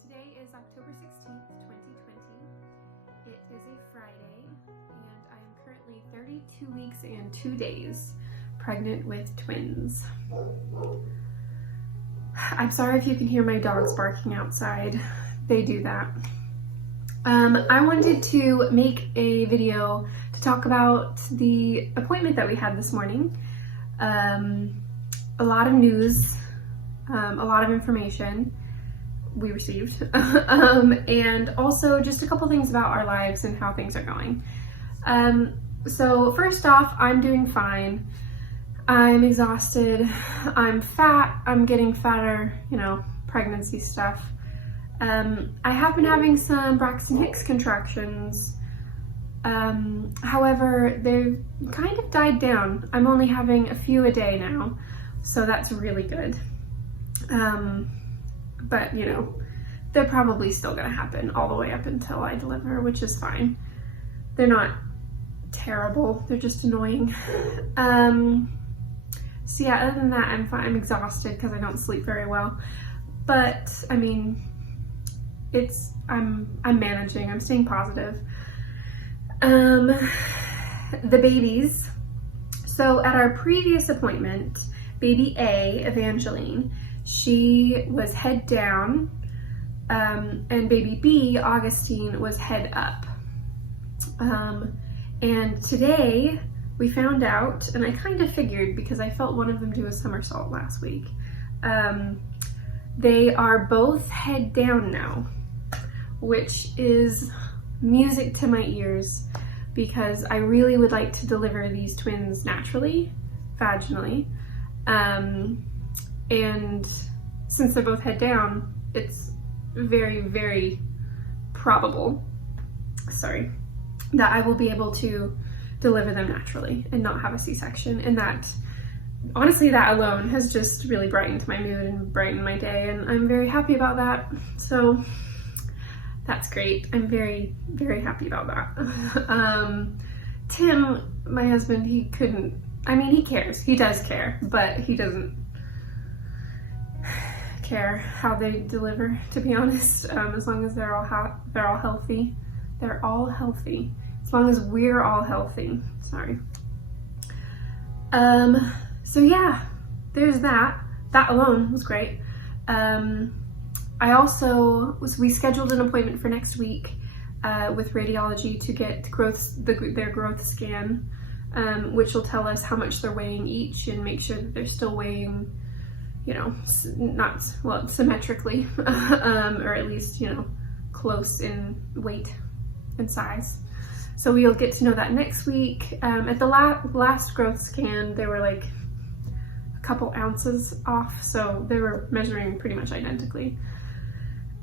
today is October 16th, 2020. It is a Friday, and I am currently 32 weeks and 2 days pregnant with twins. I'm sorry if you can hear my dogs barking outside. They do that. I wanted to make a video to talk about the appointment that we had this morning. A lot of news, a lot of information we received, and also just a couple things about our lives and how things are going. So first off, I'm doing fine. I'm exhausted, I'm fat, I'm getting fatter, you know, pregnancy stuff. I have been having some Braxton Hicks contractions. However, they've kind of died down. I'm only having a few a day now, so that's really good. But you know, they're probably still gonna happen all the way up until I deliver, which is fine. They're not terrible, they're just annoying. So yeah, other than that, I'm fine. I'm exhausted because I don't sleep very well. But I mean, I'm managing, I'm staying positive. The babies. So at our previous appointment, baby A, Evangeline, she was head down, and baby B, Augustine, was head up. And today we found out, and I kind of figured because I felt one of them do a somersault last week. They are both head down now, which is music to my ears because I really would like to deliver these twins naturally, vaginally. And since they're both head down, it's very, very probable, that I will be able to deliver them naturally and not have a C-section. And that, honestly, that alone has just really brightened my mood and brightened my day, and I'm very happy about that. So that's great. I'm very, very happy about that. Tim, my husband, he couldn't, I mean, he cares. He does care, but he doesn't care how they deliver, to be honest. As long as they're all healthy. They're all healthy. As long as we're all healthy. Sorry. So yeah, there's that. That alone was great. We scheduled an appointment for next week with radiology to get their growth scan, which will tell us how much they're weighing each and make sure that they're still weighing, you know, not, well, symmetrically, or at least, you know, close in weight and size. So we'll get to know that next week. At the last growth scan, they were like a couple ounces off, so they were measuring pretty much identically.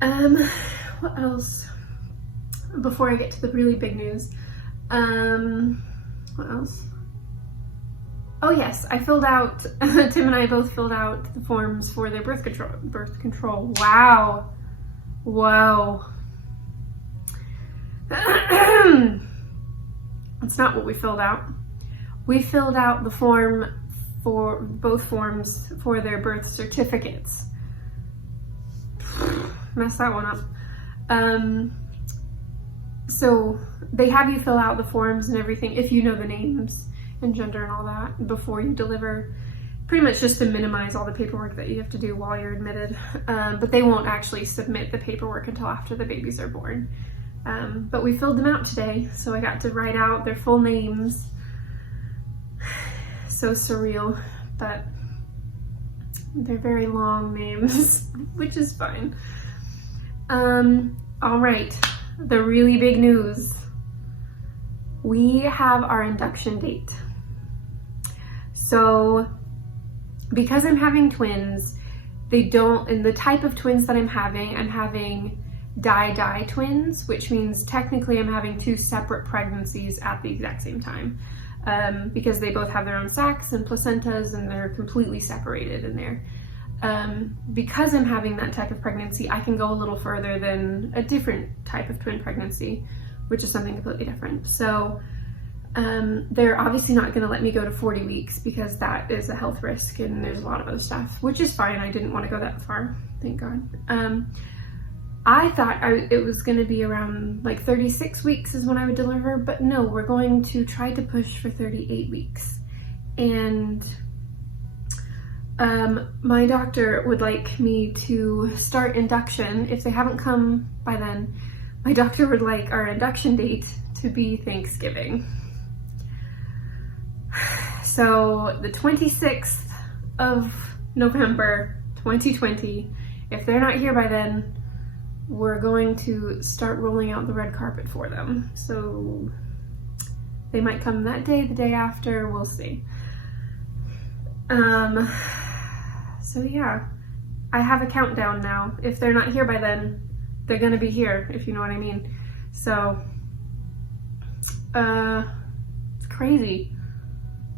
What else? Before I get to the really big news, what else? Oh yes, I filled out, Tim and I both filled out the forms for their birth control. Wow. Whoa. That's not what we filled out. We filled out the form for both forms for their birth certificates. Messed that one up. So they have you fill out the forms and everything if you know the names and gender and all that before you deliver, pretty much just to minimize all the paperwork that you have to do while you're admitted. But they won't actually submit the paperwork until after the babies are born. But we filled them out today, so I got to write out their full names. So surreal, but they're very long names, which is fine. All right, the really big news. We have our induction date. So because I'm having twins, and the type of twins that I'm having di twins, which means technically I'm having two separate pregnancies at the exact same time, because they both have their own sacs and placentas and they're completely separated in there. Because I'm having that type of pregnancy, I can go a little further than a different type of twin pregnancy, which is something completely different. So they're obviously not going to let me go to 40 weeks because that is a health risk and there's a lot of other stuff, which is fine. I didn't want to go that far, thank God. I thought it was going to be around like 36 weeks is when I would deliver, but no, we're going to try to push for 38 weeks. And my doctor would like me to start induction. If they haven't come by then, my doctor would like our induction date to be Thanksgiving. So the 26th of November 2020, if they're not here by then, we're going to start rolling out the red carpet for them. So they might come that day, the day after, we'll see. So yeah, I have a countdown now. If they're not here by then, they're gonna be here, if you know what I mean. So, it's crazy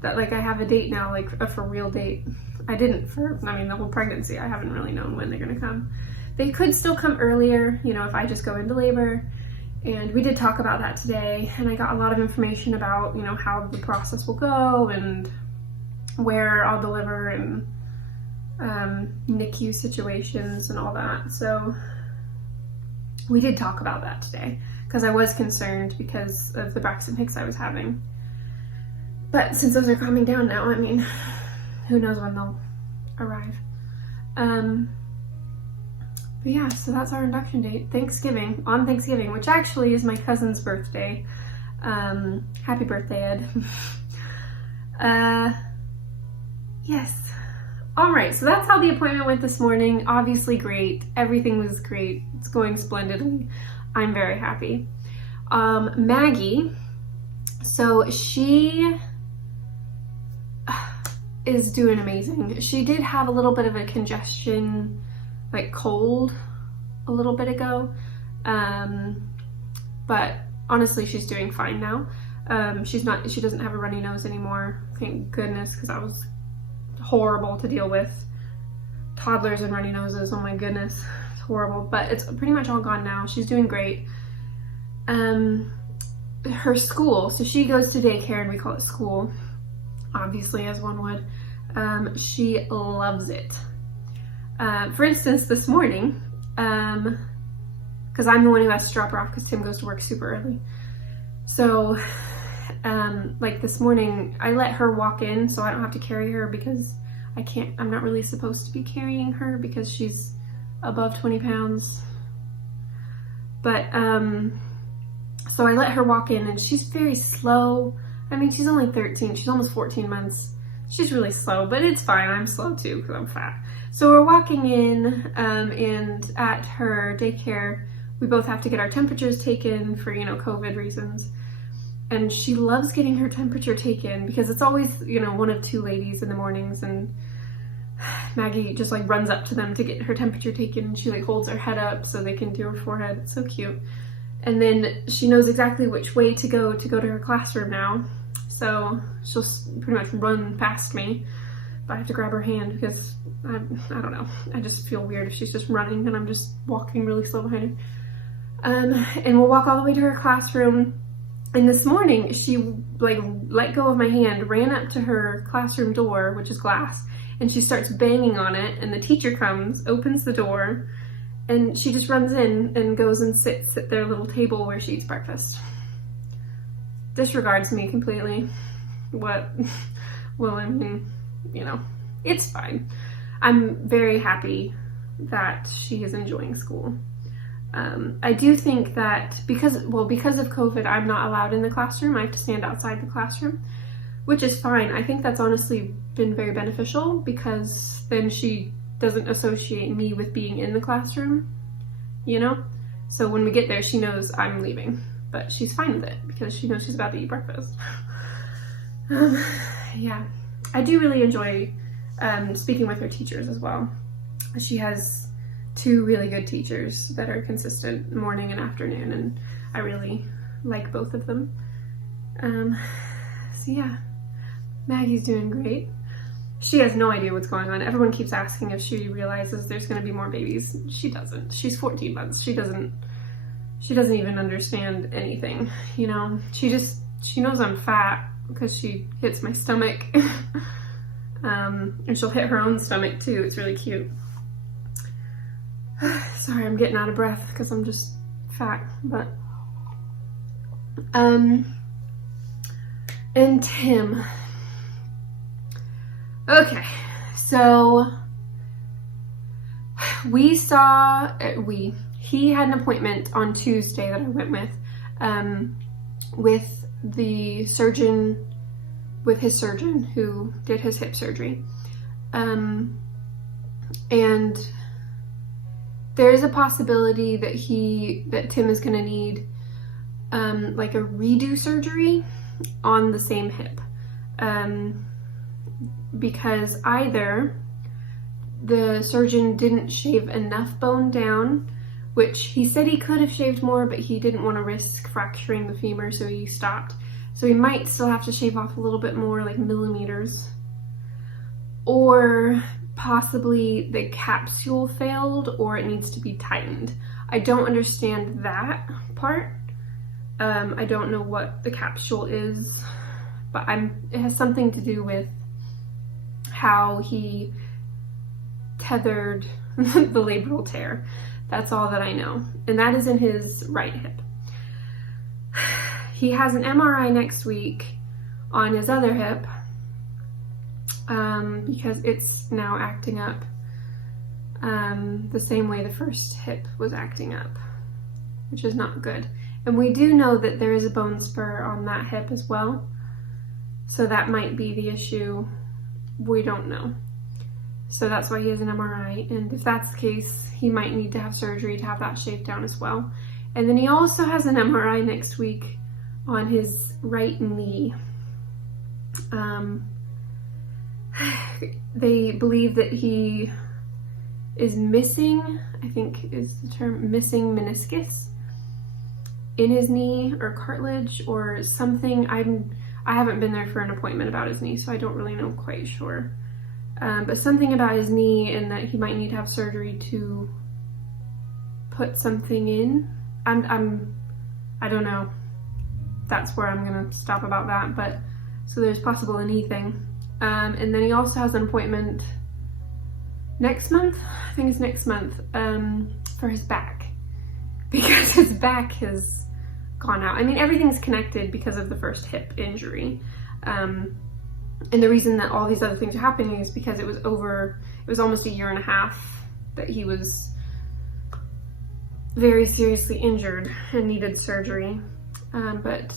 that like I have a date now, like a for real date. I didn't the whole pregnancy, I haven't really known when they're gonna come. They could still come earlier, you know, if I just go into labor. And we did talk about that today, and I got a lot of information about, you know, how the process will go and where I'll deliver and NICU situations and all that. So we did talk about that today because I was concerned because of the Braxton Hicks I was having. But since those are calming down now, I mean, who knows when they'll arrive. But yeah, so that's our induction date, on Thanksgiving, which actually is my cousin's birthday. Happy birthday, Ed. Yes. All right, so that's how the appointment went this morning. Obviously great. Everything was great. It's going splendidly. I'm very happy. Maggie, so she is doing amazing. She did have a little bit of a congestion, like cold a little bit ago, but honestly she's doing fine now. She doesn't have a runny nose anymore, thank goodness, because that was horrible to deal with. Toddlers and runny noses, oh my goodness, it's horrible, but it's pretty much all gone now. She's doing great. Her school, so she goes to daycare and we call it school, obviously, as one would. She loves it. For instance, this morning, because I'm the one who has to drop her off because Tim goes to work super early. So, like this morning, I let her walk in so I don't have to carry her because I'm not really supposed to be carrying her because she's above 20 pounds. But, so I let her walk in and she's very slow. I mean, she's only 13, she's almost 14 months. She's really slow, but it's fine. I'm slow too because I'm fat. So we're walking in, and at her daycare, we both have to get our temperatures taken for, you know, COVID reasons. And she loves getting her temperature taken because it's always, you know, one of two ladies in the mornings, and Maggie just like runs up to them to get her temperature taken, and she like holds her head up so they can do her forehead. It's so cute. And then she knows exactly which way to go to her classroom now. So she'll pretty much run past me, but I have to grab her hand because I don't know. I just feel weird if she's just running and I'm just walking really slow behind her. And we'll walk all the way to her classroom. And this morning she like let go of my hand, ran up to her classroom door, which is glass, and she starts banging on it. And the teacher comes, opens the door, and she just runs in and goes and sits at their little table where she eats breakfast. Disregards me completely. Well, I mean, you know, it's fine. I'm very happy that she is enjoying school. I do think that because of COVID, I'm not allowed in the classroom. I have to stand outside the classroom, which is fine. I think that's honestly been very beneficial because then she doesn't associate me with being in the classroom, you know? So when we get there, she knows I'm leaving. But she's fine with it because she knows she's about to eat breakfast. Yeah, I do really enjoy speaking with her teachers as well. She has two really good teachers that are consistent morning and afternoon, and I really like both of them. So yeah, Maggie's doing great. She has no idea what's going on. Everyone keeps asking if she realizes there's going to be more babies. She doesn't. She's 14 months. She doesn't even understand anything, you know? She knows I'm fat because she hits my stomach. And she'll hit her own stomach too. It's really cute. Sorry, I'm getting out of breath because I'm just fat, but and Tim. Okay, so he had an appointment on Tuesday that I went with the surgeon, with his surgeon who did his hip surgery. And there is a possibility that Tim is going to need like a redo surgery on the same hip, because either the surgeon didn't shave enough bone down, which he said he could have shaved more, but he didn't want to risk fracturing the femur, so he stopped. So he might still have to shave off a little bit more, like millimeters. Or possibly the capsule failed, or it needs to be tightened. I don't understand that part. I don't know what the capsule is, but it has something to do with how he tethered the labral tear. That's all that I know. And that is in his right hip. He has an MRI next week on his other hip, because it's now acting up the same way the first hip was acting up, which is not good. And we do know that there is a bone spur on that hip as well, so that might be the issue. We don't know. So that's why he has an MRI, and if that's the case, he might need to have surgery to have that shaved down as well. And then he also has an MRI next week on his right knee. They believe that he is missing, I think is the term, missing meniscus in his knee, or cartilage or something. I haven't been there for an appointment about his knee, so I don't really know quite sure. But something about his knee, and that he might need to have surgery to put something in. I don't know. That's where I'm gonna stop about that. But so there's possible a knee thing. And then he also has an appointment next month. I think it's next month, for his back, because his back has gone out. I mean, everything's connected because of the first hip injury. And the reason that all these other things are happening is because it was almost a year and a half that he was very seriously injured and needed surgery. But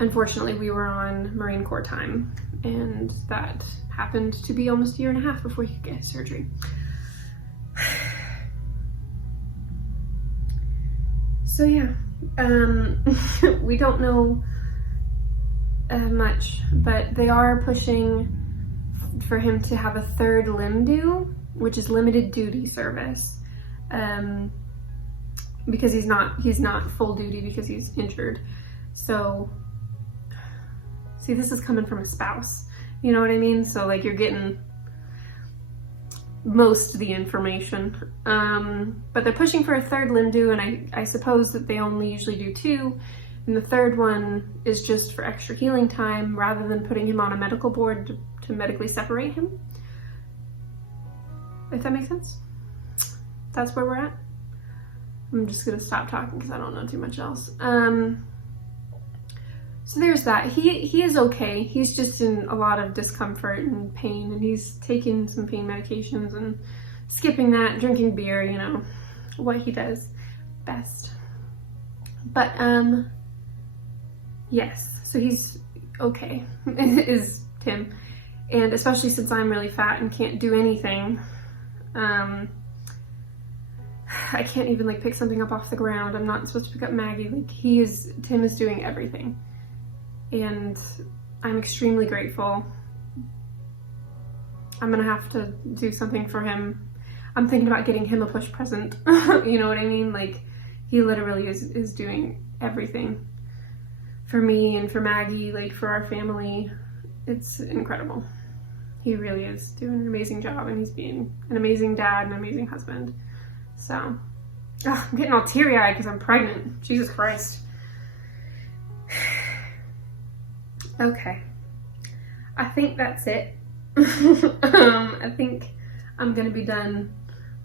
unfortunately we were on Marine Corps time, and that happened to be almost a year and a half before he could get his surgery. So yeah, we don't know much, but they are pushing for him to have a third limb due, which is limited duty service, because he's not full duty because he's injured. So see, this is coming from a spouse, you know what I mean? So like, you're getting most of the information, but they're pushing for a third limb due, and I suppose that they only usually do 2. And the third one is just for extra healing time, rather than putting him on a medical board to medically separate him. If that makes sense. That's where we're at. I'm just gonna stop talking because I don't know too much else. So there's that. He is okay. He's just in a lot of discomfort and pain, and he's taking some pain medications and skipping that, drinking beer, you know, what he does best. But yes, so he's okay, is Tim. And especially since I'm really fat and can't do anything, I can't even like pick something up off the ground. I'm not supposed to pick up Maggie. Like, Tim is doing everything. And I'm extremely grateful. I'm gonna have to do something for him. I'm thinking about getting him a push present. You know what I mean? Like, he literally is doing everything for me and for Maggie, like for our family. It's incredible. He really is doing an amazing job, and he's being an amazing dad and an amazing husband. So, I'm getting all teary-eyed because I'm pregnant. Jesus Christ. Okay, I think that's it. I think I'm gonna be done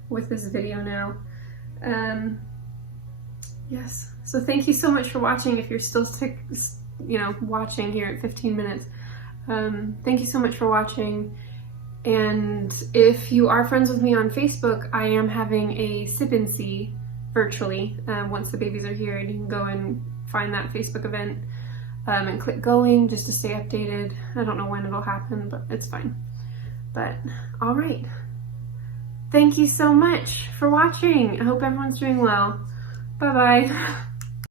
with this video now. Yes, so thank you so much for watching. If you're still watching here at 15 minutes, thank you so much for watching. And if you are friends with me on Facebook, I am having a sip and see virtually once the babies are here, and you can go and find that Facebook event and click going just to stay updated. I don't know when it'll happen, but it's fine. But all right, thank you so much for watching. I hope everyone's doing well. Bye bye.